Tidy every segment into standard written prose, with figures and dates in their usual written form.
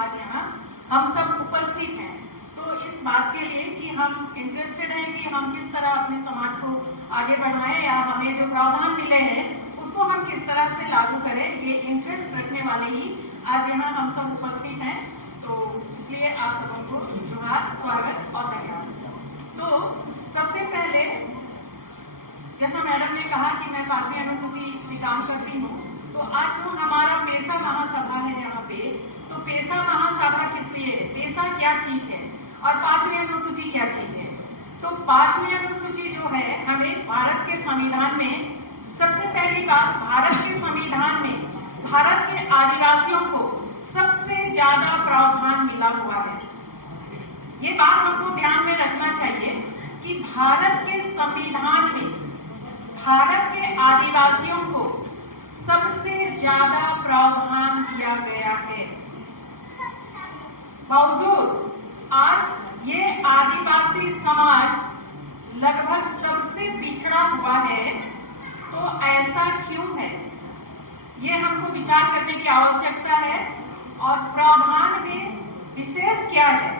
आज यहाँ हम सब उपस्थित हैं, तो इस बात के लिए कि हम इंटरेस्टेड हैं कि हम किस तरह अपने समाज को आगे बढ़ाएं या हमें जो प्रावधान मिले हैं उसको हम किस तरह से लागू करें, ये इंटरेस्ट रखने वाले ही आज यहाँ हम सब उपस्थित हैं। तो इसलिए आप सबों को जोहार, स्वागत और धन्यवाद। तो सबसे पहले जैसा मैडम ने कहा कि मैं 5वीं अनुसूची में काम करती हूँ, तो आज जो हमारा पेशा महासभा है यहाँ पे, तो पेशा महासभा किस लिए है, पेशा क्या चीज है और 5वीं अनुसूची क्या चीज है। तो 5वीं अनुसूची जो है हमें भारत के संविधान में, सबसे पहली बात, भारत के संविधान में भारत के आदिवासियों को सबसे ज्यादा प्रावधान मिला हुआ है। ये बात हमको ध्यान में रखना चाहिए कि भारत के संविधान में भारत के आदिवासियों को सबसे ज्यादा प्रावधान दिया गया है। बावजूद आज ये आदिवासी समाज लगभग सबसे पिछड़ा हुआ है, तो ऐसा क्यों है, ये हमको विचार करने की आवश्यकता है। और प्रावधान में विशेष क्या है,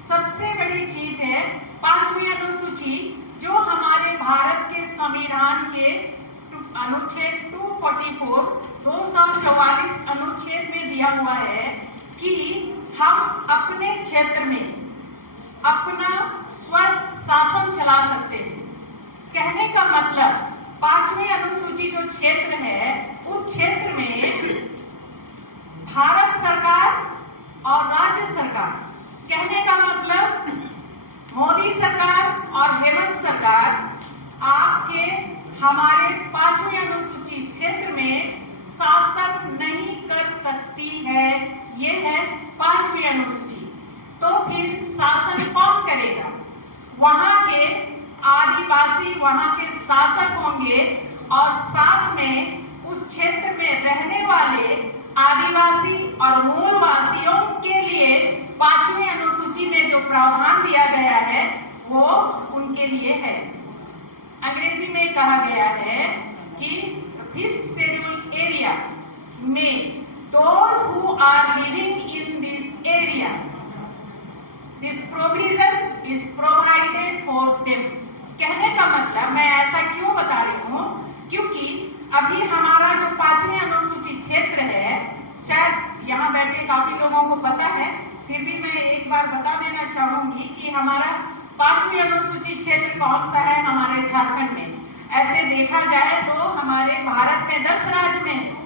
सबसे बड़ी चीज है 5वीं अनुसूची जो हमारे भारत के संविधान के अनुच्छेद 244 अनुच्छेद में दिया हुआ है कि हम अपने क्षेत्र में अपना स्व शासन चला सकते हैं। कहने का मतलब 5वीं अनुसूची जो क्षेत्र है उस क्षेत्र में भारत सरकार और राज्य सरकार, कहने का मतलब मोदी सरकार और हेमंत सरकार आपके हमारे 5वीं अनुसूची क्षेत्र में शासन नहीं कर सकती है। ये है 5वीं अनुसूची। तो फिर शासन कौन करेगा, वहां के आदिवासी वहां के शासक होंगे और साथ में उस क्षेत्र में रहने वाले आदिवासी और मूलवासियों के लिए 5वीं अनुसूची में जो प्रावधान दिया गया है वो उनके लिए है। अंग्रेजी में कहा गया है कि 5th शेड्यूल एरिया में those who are living in this area, this provision is provided for them। कहने का मतलब, मैं ऐसा क्यों बता रही हूँ, क्योंकि अभी हमारा जो 5वीं अनुसूची क्षेत्र है, शायद यहाँ बैठे काफी लोगों को पता है, फिर भी मैं एक बार बता देना चाहूंगी कि हमारा 5वीं अनुसूची क्षेत्र कौन सा है हमारे झारखंड में। ऐसे देखा जाए तो हमारे भारत में 10 राज्य में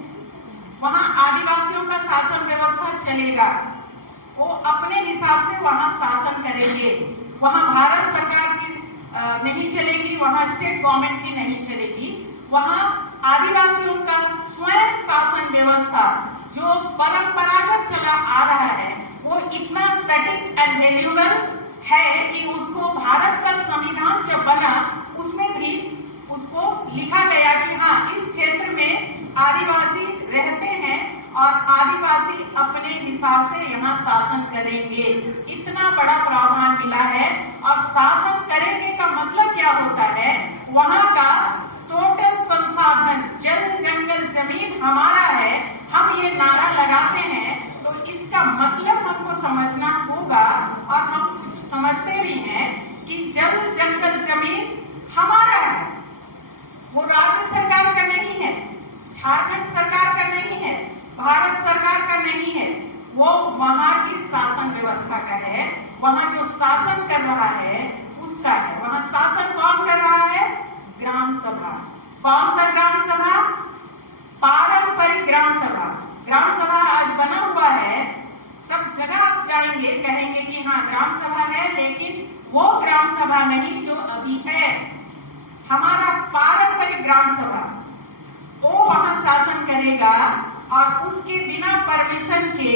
वहाँ आदिवासियों का शासन व्यवस्था चलेगा, वो अपने हिसाब से वहाँ शासन करेंगे। वहाँ भारत सरकार की नहीं चलेगी, वहाँ स्टेट गवर्नमेंट की नहीं चलेगी। वहाँ आदिवासियों का स्वयं शासन व्यवस्था जो परंपरागत चला आ रहा है वो इतना सटीक एंड वैल्यूएबल है कि उसको भारत का संविधान जब बना उसमें भी उसको लिखा गया कि हाँ, इस क्षेत्र में आदिवासी रहते हैं और आदिवासी अपने हिसाब से यहाँ शासन करेंगे। इतना बड़ा प्रावधान मिला है। और शासन करेंगे का मतलब क्या होता है, वहाँ का टोटल संसाधन, जल जंगल जमीन हमारा है। हम ये नारा लगाते हैं तो इसका मतलब हमको समझना होगा, और हम कुछ समझते भी हैं कि जल जंगल जमीन हमारा है, वो राज्य सरकार का नहीं है, झारखंड सरकार का नहीं है, भारत सरकार का नहीं है, वो वहाँ की शासन व्यवस्था का है। वहाँ जो शासन कर रहा है उसका है। वहाँ शासन कौन कर रहा है, ग्राम सभा। कौन सा ग्राम सभा, पारंपरिक ग्राम सभा। ग्राम सभा आज बना हुआ है, सब जगह आप जाएंगे कहेंगे कि हाँ ग्राम सभा है, लेकिन वो ग्राम सभा नहीं जो अभी है। हमारा पारंपरिक ग्राम सभा वो वहाँ शासन करेगा और उसके बिना परमिशन के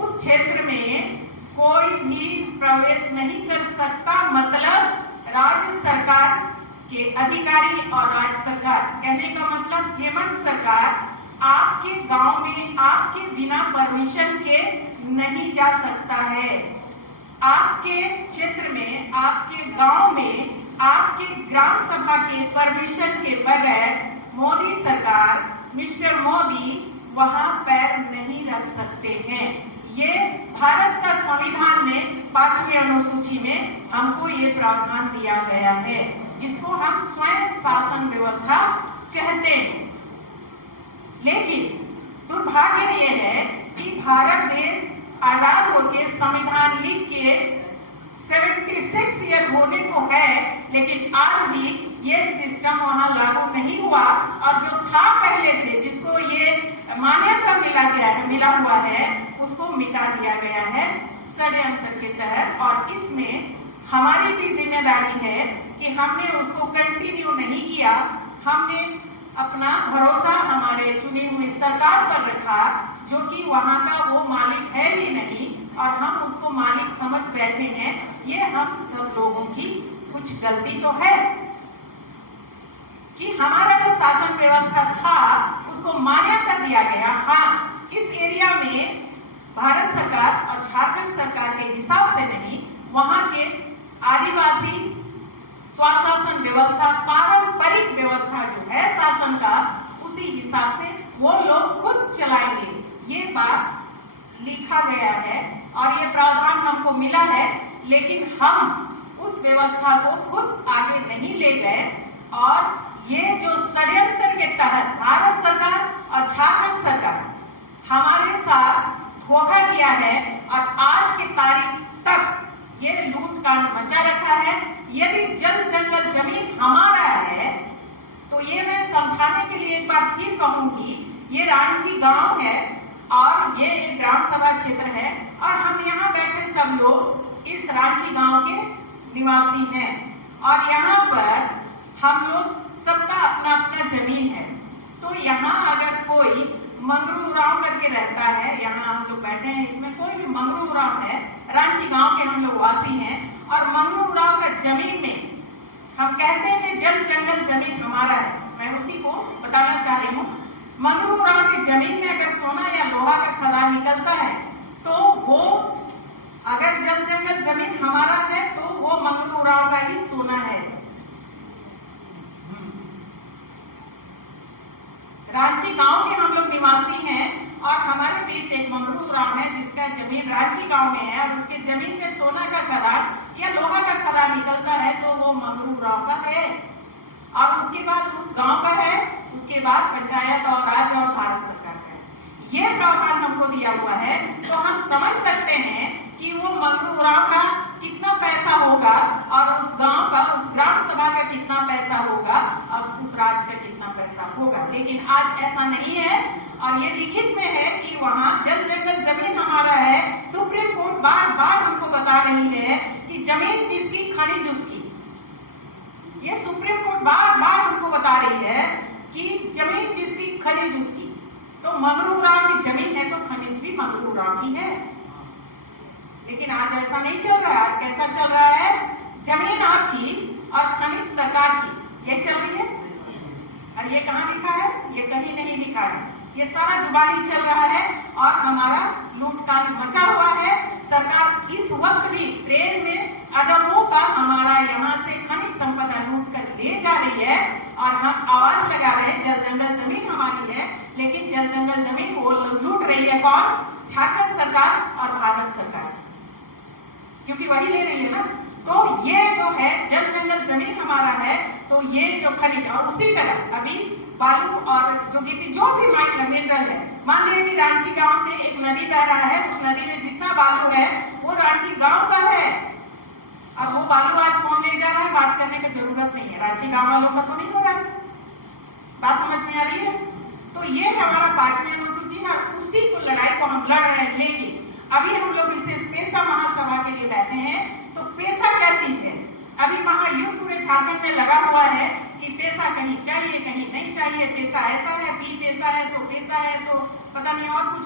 उस क्षेत्र में कोई भी प्रवेश नहीं कर सकता। मतलब राज्य सरकार के अधिकारी और राज्य सरकार, कहने का मतलब हेमंत सरकार आपके गांव में आपके बिना परमिशन के नहीं जा सकता है। आपके क्षेत्र में, आपके गांव में, आपके ग्राम सभा के परमिशन के बगैर मोदी सरकार, मिस्टर मोदी वहां पैर नहीं रख सकते हैं। ये भारत का संविधान में 5वीं अनुसूची में हमको ये प्रावधान दिया गया है, जिसको हम स्वयं शासन व्यवस्था कहते हैं। लेकिन दुर्भाग्य ये है कि भारत देश आजाद होकर संविधान लिख के 76 ईयर होने को है, लेकिन आज भी ये सिस्टम वहां लागू नहीं हुआ। और जो था पहले से, जिसको ये मान्यता मिला हुआ है, उसको मिटा दिया गया है षड्यंत्र के तहत। और इसमें हमारी भी जिम्मेदारी है कि हमने उसको कंटिन्यू नहीं किया। हमने अपना भरोसा हमारे चुनी हुई सरकार पर रखा, जो कि वहां का वो मालिक है ही नहीं, और हम उसको मालिक समझ बैठे हैं। ये हम सब लोगों की कुछ गलती तो है कि हमारा जो शासन व्यवस्था था उसको मान्यता दिया गया। हाँ, इस एरिया में भारत सरकार और झारखंड सरकार के हिसाब से नहीं, वहां के आदिवासी स्वशासन व्यवस्था, पारंपरिक व्यवस्था जो है शासन का, उसी हिसाब से वो लोग खुद चलाएंगे। ये बात लिखा गया है और ये प्रावधान हमको मिला है, लेकिन हम उस व्यवस्था को खुद आगे नहीं ले गए। और ये जो षड्यंत्र के तहत भारत सरकार और झारखंड सरकार हमारे साथ धोखा किया है, और आज की तारीख तक ये लूटकांड मचा रखा है। यदि जल जंगल जमीन हमारा है, तो ये मैं समझाने के लिए एक बार फिर कहूंगी, ये रांची गांव है और ये एक ग्राम सभा क्षेत्र है, और हम यहाँ बैठे सब लोग इस रांची गांव के निवासी हैं। और यहाँ पर हम लोग सबका अपना अपना जमीन है। तो यहाँ अगर कोई मंगरू उरांव करके रहता है, यहाँ हम लोग बैठे हैं, इसमें कोई भी मंगरू उरांव है, रांची गांव के हम लोग वासी हैं, और मंगरू उरांव का जमीन में हम कहते हैं जल जंगल जमीन हमारा है। मैं उसी को बताना चाह रही हूँ। मंगरू उरांव की जमीन में अगर सोना या लोहा का खदान निकलता है, तो वो अगर जल जंगल जमीन हमारा है, तो वो मंगरू उरांव का ही सोना है। रांची गांव के हम लोग निवासी हैं, और हमारे बीच एक मंगरू उरांव है जिसका जमीन रांची गांव में है, और उसके जमीन में सोना का खदान या लोहा का खदान निकलता है, तो वो मंगरू उरांव का है। और उसके बाद उस गांव का है, उसके बाद पंचायत और राज्य और भारत सरकार का है। ये प्रावधान हमको दिया हुआ है, तो हम समझ सकते हैं कि वो मंगरू उरांव का कितना पैसा होगा, और उस गांव का, उस ग्राम सभा का कितना पैसा होगा, और उस राज्य का कितना पैसा होगा। लेकिन आज ऐसा नहीं है, और ये लिखित में है कि वहां जल जंगल जमीन हमारा है। सुप्रीम कोर्ट बार बार हमको बता रही है कि जमीन जिसकी खनिज उसकी। ये सुप्रीम कोर्ट बार बार हमको बता रही है कि जमीन जिसकी खनिज उसकी। तो मंगरू उरांव की जमीन है, तो खनिज भी मंगरू उरांव की है। लेकिन आज ऐसा नहीं चल रहा है। आज कैसा चल रहा है? जमीन आपकी और खनिज सरकार की, ये चल रही है। और ये कहाँ लिखा है? ये कहीं नहीं लिखा है। ये सारा जुबानी चल रहा है, और हमारा लूटकांड मचा हुआ है। सरकार इस वक्त भी ट्रेन में अरबों का हमारा यहाँ से खनिज संपदा लूट कर ले जा रही है, और हम आवाज लगा रहे हैं जल जंगल जमीन हमारी है। लेकिन जल जंगल जमीन वो लूट रही है कौन? झारखंड सरकार और भारत सरकार, क्योंकि वही ले रही है ना। तो ये जो है जल जंगल जमीन हमारा है, तो ये जो खनिज, और उसी तरह अभी बालू और जो भी मिनरल है, मान लीजिए कि रांची गांव से एक नदी बह रहा है, उस नदी में जितना बालू है वो रांची गांव का है, और वो बालू आज कौन ले जा रहा है, बात करने की जरूरत नहीं है। रांची गांव वालों का तो नहीं हो रहा है। बात समझ में आ रही है? तो ये है हमारा 5वीं अनुसूची है, और उसी को लड़ाई को हम लड़ रहे हैं। लेकिन अभी हम लोग इसे पेशा महासभा के लिए बैठे हैं। तो पेशा क्या चीज है? अभी महायुद्ध पूरे झारखंड में लगा हुआ है कि पेशा कहीं चाहिए कहीं नहीं चाहिए, पेशा ऐसा है, बी पेशा है तो पेशा है, तो पता नहीं और कुछ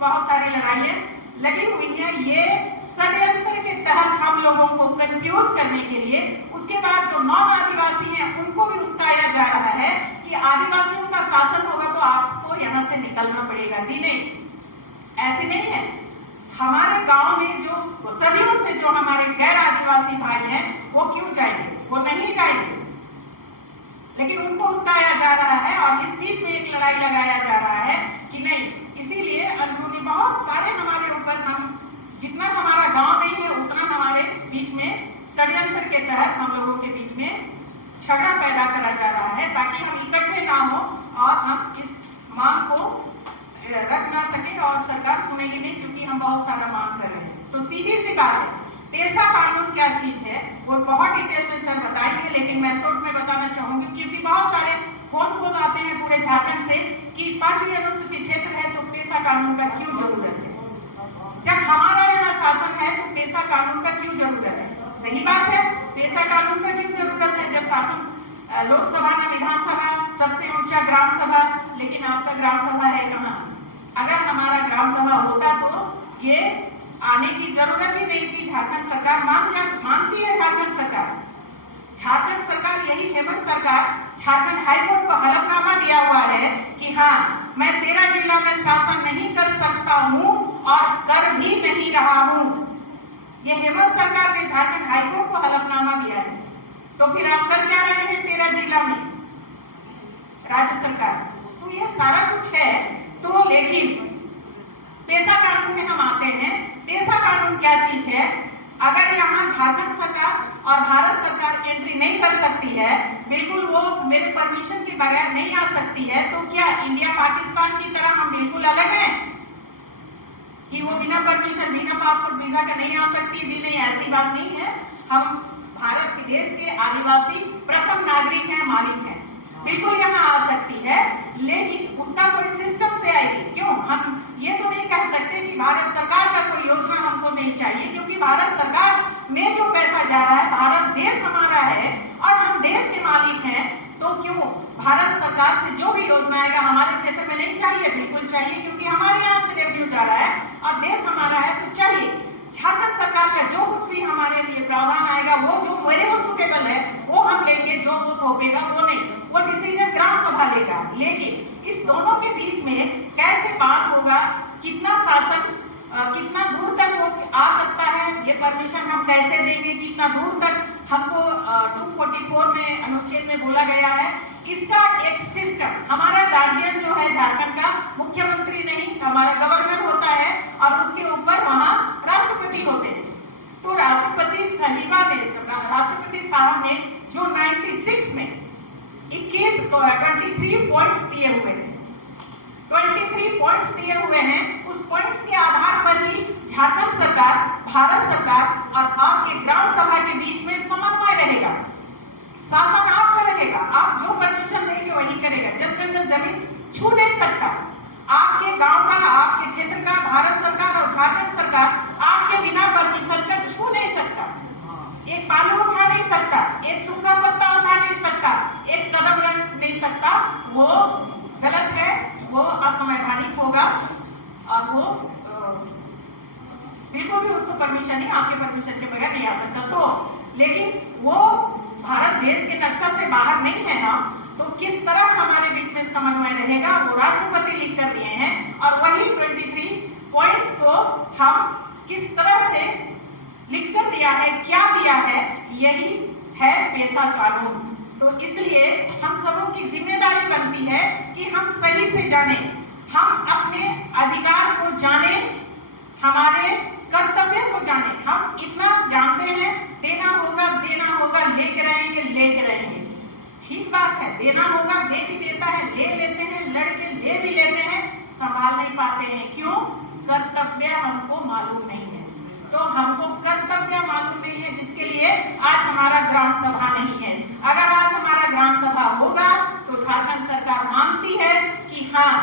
बहुत सारी लड़ाइयाँ लगी हुई है। ये षड्यंत्र के तहत हम लोगों को कंफ्यूज करने के लिए, उसके बाद जो नॉन आदिवासी हैं उनको भी उस्काया जा रहा है कि आदिवासियों का शासन होगा तो आपको यहाँ से निकलना पड़ेगा। जी नहीं, ऐसे नहीं है। हमारे गांव में जो सदियों से जो हमारे गैर आदिवासी भाई हैं, वो क्यों जाएंगे? वो नहीं जाएंगे, लेकिन उनको उस्काया जा रहा है। और इस बीच में एक लड़ाई लगाया जा रहा है कि नहीं, जा रहा है ताकि हम इकट्ठे ना हो और हम इस मांग को रख ना सके और सरकार सुनेगी नहीं, क्योंकि हम बहुत सारा मांग कर रहे हैं। तो सीधी सी बात है, पेशा कानून क्या चीज है वो बहुत डिटेल में सर बताएंगे, लेकिन मैं शॉर्ट में बताना चाहूंगी, क्योंकि बहुत सारे फोन कॉल आते हैं पूरे झारखंड से कि 5वीं अनुसूचित क्षेत्र है तो पेशा कानून का क्यों जरूरत है। जब हमारा यहाँ शासन है तो पेशा कानून का क्यों जरूरत है? सही बात है, पेशा कानून का क्यों जरूरत है जब शासन लोकसभा में, विधानसभा सबसे ऊंचा ग्राम सभा, लेकिन आपका ग्राम सभा है कहाँ? अगर हमारा ग्राम सभा होता तो ये आने की जरूरत ही नहीं थी। झारखंड सरकार मानती है, झारखंड सरकार यही हेमंत सरकार झारखंड हाईकोर्ट को हलफनामा दिया हुआ है कि हाँ, मैं 13 जिला में शासन नहीं कर सकता हूँ और कर भी नहीं रहा हूँ। ये हेमंत सरकार ने झारखंड हाईकोर्ट को हलफनामा दिया है। तो फिर आप कर क्या रहे हैं 13 जिला में राज्य सरकार? तो ये सारा कुछ है। तो लेकिन पेशा कानून में हम आते हैं। पेशा कानून क्या चीज है? अगर यहाँ झारखंड सरकार और भारत सरकार एंट्री नहीं कर सकती है, बिल्कुल वो मेरे परमिशन के बगैर नहीं आ सकती है, तो क्या इंडिया पाकिस्तान की तरह हम बिल्कुल अलग हैं कि वो बिना परमिशन, बिना पासपोर्ट वीजा का नहीं आ सकती? जी नहीं, ऐसी बात नहीं है। हम भारत के देश के आदिवासी प्रथम नागरिक हैं, मालिक हैं, बिल्कुल यहाँ आ सकती है, लेकिन उसका कोई सिस्टम से आएगी। क्यों? हम ये तो नहीं कह सकते कि भारत सरकार का कोई योजना हमको नहीं चाहिए, क्योंकि भारत सरकार में जो पैसा जा रहा है, भारत देश हमारा है और हम देश के मालिक हैं, तो क्यों भारत सरकार से जो भी योजना आएगा हमारे क्षेत्र में नहीं चाहिए? बिल्कुल चाहिए, क्योंकि हमारे यहाँ से रेवेन्यू जा रहा है और देश हमारा है, तो चाहिए। झारखंड सरकार का जो कुछ भी हमारे लिए प्रावधान आएगा, वो जो मेरे को सूटेबल है वो हम लेंगे, जो वो थोपेगा वो नहीं, वो डिसीजन ग्राम सभा लेगा। लेकिन इस दोनों के बीच में कैसे बात होगा, कितना शासन कितना दूर तक वो आ सकता है, ये परमिशन हम कैसे देंगे, कितना दूर तक हमको 244 में अनुच्छेद में बोला गया है, इसका एक सिस्टम। हमारा गार्जियन जो है झारखंड का, मुख्यमंत्री नहीं, हमारा गवर्नर होता है और उसके ऊपर वहाँ राष्ट्रपति होते हैं। तो राष्ट्रपति साहब ने जो 96 में 23 पॉइंट्स दिए हुए हैं, 23 पॉइंट्स दिए हुए हैं, उस पॉइंट्स के आधार पर ही झारखंड सरकार, भारत सरकार और आपके ग्राम सभा के बीच में समन्वय रहेगा। शासन आपका रहेगा, आप जो परमिशन देंगे वही करेगा। जब जमीन छू नहीं सकता आपके गांव का, आपके क्षेत्र का, भारत सरकार और झारखंड सरकार आपके बिना परमिशन का छू नहीं सकता। एक पालू उठा नहीं सकता, एक सूखा पत्ता उठा नहीं सकता, एक कदम रख नहीं सकता। वो गलत है, वो असंवैधानिक होगा और वो बिल्कुल भी उसको परमिशन नहीं, आपके परमिशन के बगैर नहीं आ सकता। तो लेकिन वो भारत देश के नक्शा से बाहर नहीं है ना, तो किस तरह हमारे बीच में समन्वय रहेगा, वो राष्ट्रपति लिख कर दिए हैं और वही 23 पॉइंट्स को हम किस तरह से लिख कर दिया है, क्या दिया है, यही है पेशा कानून। तो इसलिए हम सबों की जिम्मेदारी बनती है कि हम सही से जाने, हम अपने अधिकार को जाने, हमारे कर्तव्य को जाने। हम इतना जानते हैं, देना होगा, लेके रहेंगे, ठीक बात है, देना होगा, दे भी देता है, ले लेते हैं, लड़के ले भी लेते हैं, संभाल नहीं पाते हैं। क्यों? कर्तव्य हमको मालूम नहीं है। तो हमको कर्तव्य मालूम नहीं है, जिसके लिए आज हमारा ग्राम सभा नहीं है। अगर आज हमारा ग्राम सभा होगा तो झारखंड सरकार मानती है कि हाँ,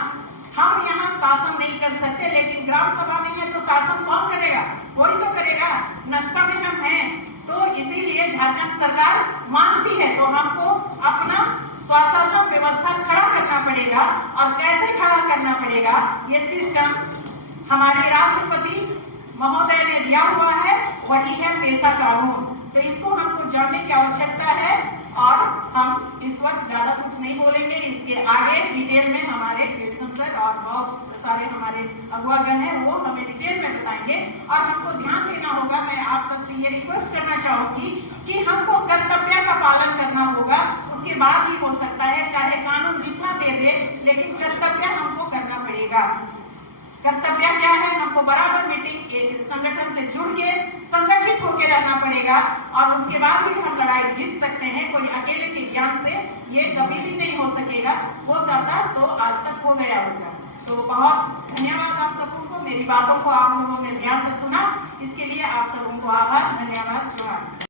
हम यहाँ शासन नहीं कर सकते, लेकिन ग्राम सभा नहीं है तो शासन कौन करेगा? कोई तो करेगा, नक्शा में हम हैं। तो इसीलिए झारखंड सरकार मानती है, तो हमको अपना स्वशासन व्यवस्था खड़ा करना पड़ेगा। और कैसे खड़ा करना पड़ेगा, ये सिस्टम हमारे राष्ट्रपति महोदय ने दिया हुआ है, वही है पेशा कानून। तो इसको हमको जानने की आवश्यकता है और हम इस वक्त ज्यादा कुछ नहीं बोलेंगे। इसके आगे डिटेल में हमारे कृष्ण सर और बहुत सारे हमारे अगुवागण हैं, वो हमें डिटेल में बताएंगे। और हमको ध्यान देना होगा, मैं आप सबसे ये रिक्वेस्ट करना चाहूंगी कि हमको कर्तव्य का पालन करना होगा, उसके बाद ही हो सकता है। चाहे कानून जितना दे दे, लेकिन कर्तव्य हमको करना पड़ेगा। कर्तव्य क्या है? हमको बराबर मीटिंग, एक संगठन से जुड़ के संगठित होकर रहना पड़ेगा और उसके बाद ही हम लड़ाई जीत सकते हैं। कोई अकेले के ज्ञान से ये कभी भी नहीं हो सकेगा। हो जाता तो आज तक हो गया होता। तो बहुत धन्यवाद आप सबों को, मेरी बातों को आप लोगों ने ध्यान से सुना, इसके लिए आप सबों को आभार, धन्यवाद, जोहार।